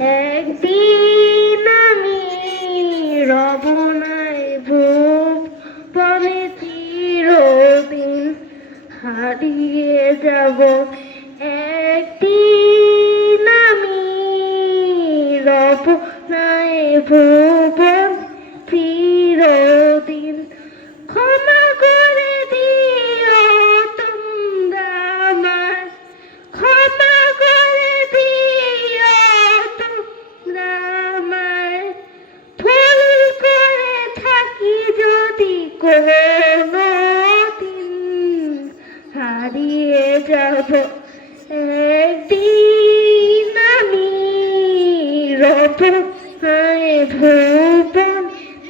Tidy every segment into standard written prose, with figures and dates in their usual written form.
একদিন আমি রব নাই ভুবনে চিরদিন হারিয়ে যাব। একদিন আমি রব নাই ভুবন চিরদিন। ক্ষমা করে দিও তোমরা আমায়, ক্ষমা করে দিও তোমরা আমায়, ভুল করে থাকি যদি কোনোদিন হারিয়ে যাব। একদিন আমি রব নাই ভুবন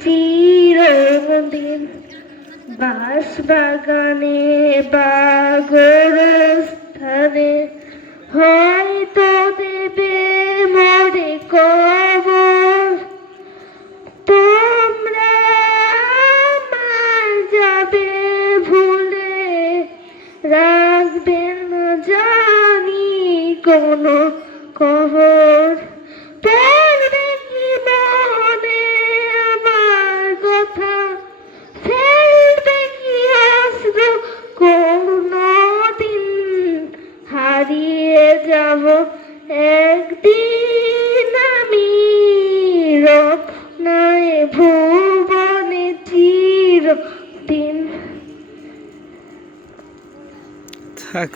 চিরদিন। বাঁশবাগানে বা গোরস্থানে হয়তো দেবে মোরে কবর। তোমরা আমার যাবে ভুলে, রাখবেন না জানি কোনো খবর। পড়বে কি মনে আমার কথা, ফেলবে কি অশ্রু কোনোদিন হারিয়ে যাব। একদিন আমি রব নাই ভুবনে চিরদিন। থাক।